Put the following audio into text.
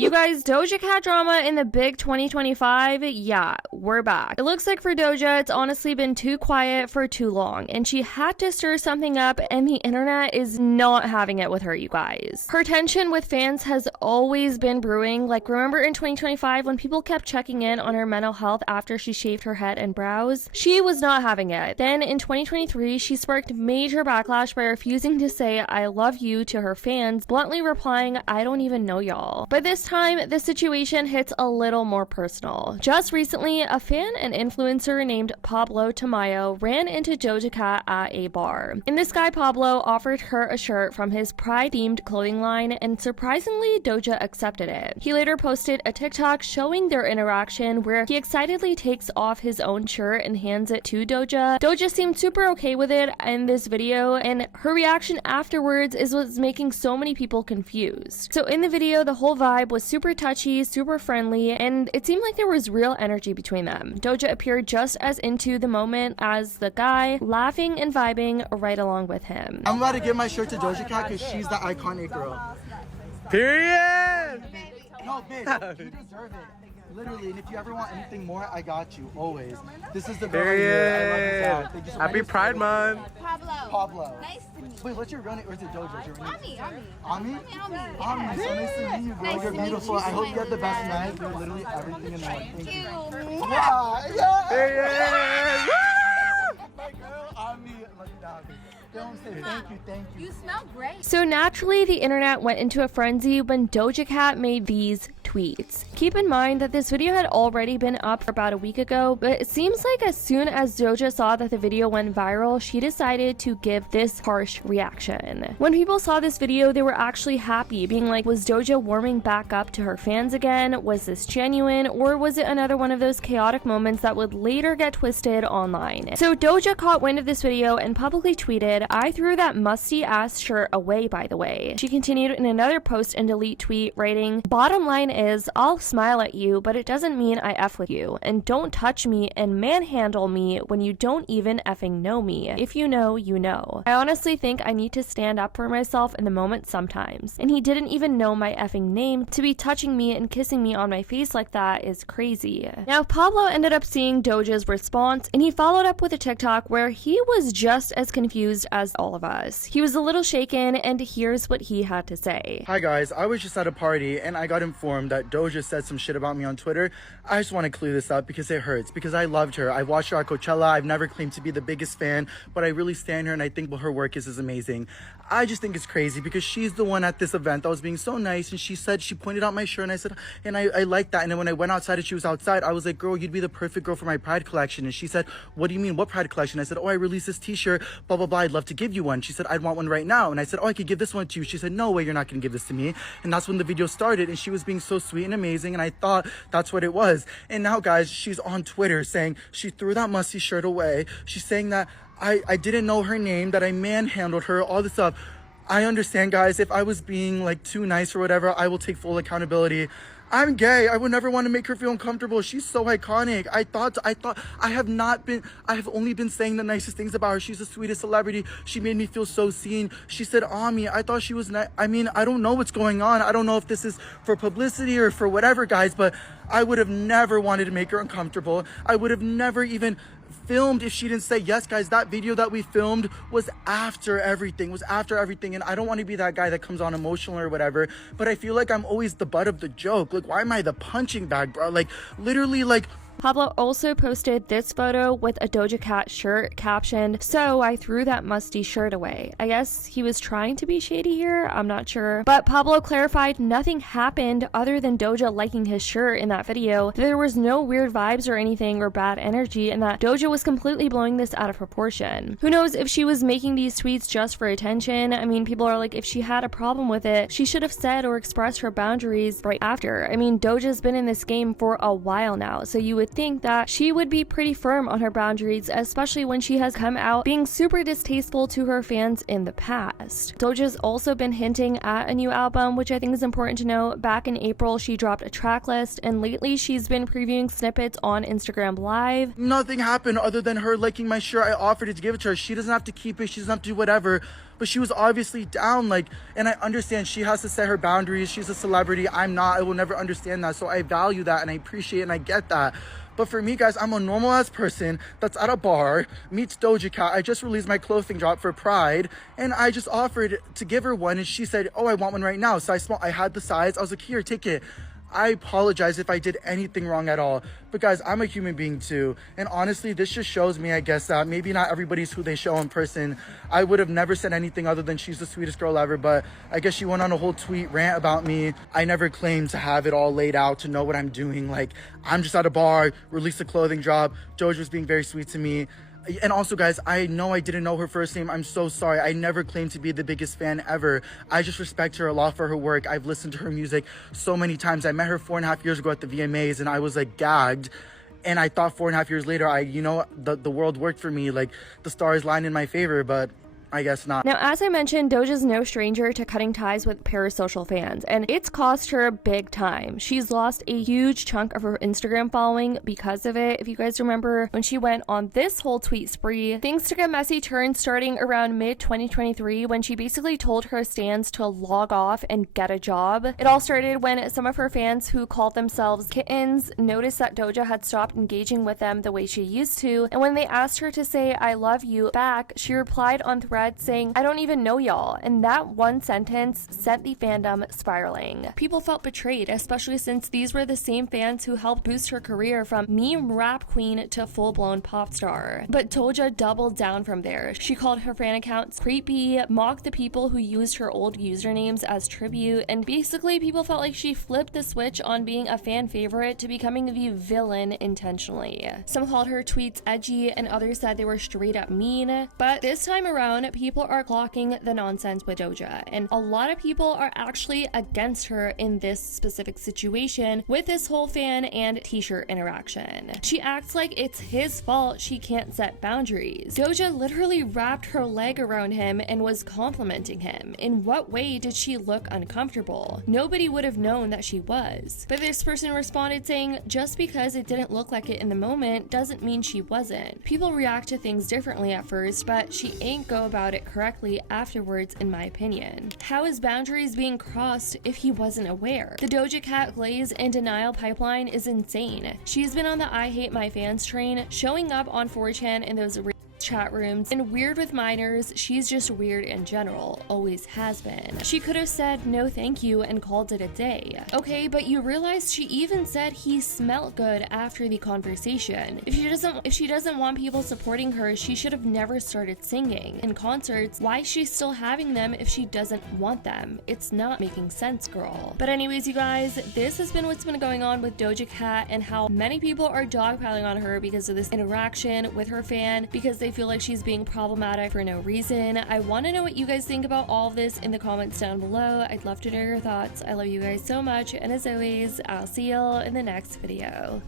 You guys, Doja Cat drama in the big 2025? Yeah, we're back. It looks like for Doja, it's honestly been too quiet for too long, and she had to stir something up, and the internet is not having it with her, you guys. Her tension with fans has always been brewing. Like, remember in 2025 when people kept checking in on her mental health after she shaved her head and brows? She was not having it. Then in 2023, she sparked major backlash by refusing to say "I love you" to her fans, bluntly replying, "I don't even know y'all." But this time, the situation hits a little more personal. Just recently, a fan and influencer named Pablo ran into Doja Cat at a bar. And this guy Pablo offered her a shirt from his Pride-themed clothing line, and surprisingly, Doja accepted it. He later posted a TikTok showing their interaction where he excitedly takes off his own shirt and hands it to Doja. Doja seemed super okay with it in this video, and her reaction afterwards is what's making so many people confused. So in the video, the whole vibe was super touchy, super friendly, and it seemed like there was real energy between them. Doja appeared just as into the moment as the guy, laughing and vibing right along with him. I'm about to give my shirt to Doja Cat because she's the iconic girl. Period! No, bitch, you deserve it. Literally, and if you ever want anything more, I got you, always. This is the girl right here. I love you, Dad. Thank you so much. Happy Pride Month! Pablo. Nice to meet you. Wait, what's your real name? Or is it Doja? What's your real name? Ami. Ami, so nice to meet you, girl. Nice You're to meet beautiful. you. I hope you have the best night. You're literally everything in one. Thank you. Yeah. Period! My girl, Ami. Love you, Dad. Don't say thank you. You smell great. So naturally, the internet went into a frenzy when Doja Cat made these tweets. Keep in mind that this video had already been up for about a week ago, but it seems like as soon as Doja saw that the video went viral, she decided to give this harsh reaction. When people saw this video, they were actually happy, being like, was Doja warming back up to her fans again? Was this genuine? Or was it another one of those chaotic moments that would later get twisted online? So Doja caught wind of this video and publicly tweeted, "I threw that musty ass shirt away, by the way." She continued in another post and delete tweet, writing, "Bottom line is, I'll smile at you, but it doesn't mean I F with you. And don't touch me and manhandle me when you don't even effing know me. If you know, you know. I honestly think I need to stand up for myself in the moment sometimes. And he didn't even know my effing name. To be touching me and kissing me on my face like that is crazy." Now, Pablo ended up seeing Doja's response, and he followed up with a TikTok where he was just as confused as all of us. He was a little shaken, and here's what he had to say. Hi guys, I was just at a party and I got informed that Doja said some shit about me on Twitter. I just want to clear this up because it hurts, because I loved her. I watched her at Coachella. I've never claimed to be the biggest fan, but I really stand her and I think her work is amazing. I just think it's crazy because she's the one at this event that was being so nice, and she pointed out my shirt, and I said, and I like that. And then when I went outside and she was outside, I was like, "Girl, you'd be the perfect girl for my Pride collection." And she said, "What do you mean? What Pride collection?" I said, "Oh, I released this t-shirt, blah, blah, blah. I'd love to give you one." She said, "I'd want one right now." And I said, "Oh, I could give this one to you." She said, "No way, you're not going to give this to me." And that's when the video started, and she was being so sweet and amazing, and I thought that's what it was. And now, guys, she's on Twitter saying she threw that musty shirt away. She's saying that I didn't know her name, that I manhandled her, all this stuff. I understand, guys, if I was being like too nice or whatever, I will take full accountability. I'm gay. I would never want to make her feel uncomfortable. She's so iconic. I have only been saying the nicest things about her. She's the sweetest celebrity. She made me feel so seen. She said, "Ami," I thought she was I mean, I don't know what's going on. I don't know if this is for publicity or for whatever, guys, but I would have never wanted to make her uncomfortable. I would have never even filmed if she didn't say yes. Guys, that video that we filmed was after everything, and I don't want to be that guy that comes on emotional or whatever, but I feel like I'm always the butt of the joke. Like, why am I the punching bag, bro? Like, literally, like, Pablo also posted this photo with a Doja Cat shirt captioned, "So I threw that musty shirt away." I guess he was trying to be shady here, I'm not sure. But Pablo clarified nothing happened other than Doja liking his shirt in that video. There was no weird vibes or anything or bad energy, and that Doja was completely blowing this out of proportion. Who knows if she was making these tweets just for attention? I mean, people are like, if she had a problem with it, she should have said or expressed her boundaries right after. I mean, Doja's been in this game for a while now, so you would think that she would be pretty firm on her boundaries, especially when she has come out being super distasteful to her fans in the past. Doja's also been hinting at a new album, which I think is important to know. Back in April, she dropped a track list, and lately she's been previewing snippets on Instagram Live. Nothing happened other than her liking my shirt. I offered it to give it to her. She doesn't have to keep it. She doesn't have to do whatever. but she was obviously down, like, and I understand she has to set her boundaries. She's a celebrity. I'm not. I will never understand that. So I value that and I appreciate it and I get that. But for me, guys, I'm a normal ass person that's at a bar, meets Doja Cat. I just released my clothing drop for Pride, and I just offered to give her one, and she said, oh, I want one right now. So I had the size. I was like, here, take it. I apologize if I did anything wrong at all. But guys, I'm a human being too. And honestly, this just shows me, I guess, that maybe not everybody's who they show in person. I would have never said anything other than she's the sweetest girl ever. But I guess she went on a whole tweet rant about me. I never claimed to have it all laid out, to know what I'm doing. Like, I'm just at a bar, released a clothing drop. Doja was being very sweet to me. And also, guys, I know I didn't know her first name. I'm so sorry. I never claimed to be the biggest fan ever. I just respect her a lot for her work. I've listened to her music so many times. I met her 4.5 years ago at the VMAs, and I was like gagged. And I thought 4.5 years later, the world worked for me. Like, the stars lined in my favor, but I guess not. Now, as I mentioned, Doja's no stranger to cutting ties with parasocial fans, and it's cost her big time. She's lost a huge chunk of her Instagram following because of it. If you guys remember when she went on this whole tweet spree, things took a messy turn starting around mid-2023 when she basically told her stans to log off and get a job. It all started when some of her fans, who called themselves kittens, noticed that Doja had stopped engaging with them the way she used to, and when they asked her to say "I love you" back, she replied on Threads saying, "I don't even know y'all," and that one sentence sent the fandom spiraling. People felt betrayed, especially since these were the same fans who helped boost her career from meme rap queen to full-blown pop star. But Doja doubled down from there. She called her fan accounts creepy, mocked the people who used her old usernames as tribute, and basically people felt like she flipped the switch on being a fan favorite to becoming the villain intentionally. Some called her tweets edgy, and others said they were straight up mean, but this time around, people are clocking the nonsense with Doja, and a lot of people are actually against her in this specific situation with this whole fan and t-shirt interaction. She acts like it's his fault she can't set boundaries. Doja literally wrapped her leg around him and was complimenting him. In what way did she look uncomfortable? Nobody would have known that she was. But this person responded saying, just because it didn't look like it in the moment doesn't mean she wasn't. People react to things differently at first, but she ain't go about it correctly afterwards, in my opinion. How is boundaries being crossed if he wasn't aware? The Doja Cat glaze and denial pipeline is insane. She's been on the I hate my fans train, showing up on 4chan in those chat rooms, and weird with minors. She's just weird in general, always has been. She could have said no thank you and called it a day. Okay, but you realize she even said he smelled good after the conversation. If she doesn't want people supporting her, she should have never started singing in concerts. Why is she still having them if she doesn't want them? It's not making sense, girl. But anyways, you guys, this has been what's been going on with Doja Cat and how many people are dogpiling on her because of this interaction with her fan, because they feel like she's being problematic for no reason. I want to know what you guys think about all of this in the comments down below. I'd love to know your thoughts. I love you guys so much, and as always, I'll see y'all in the next video.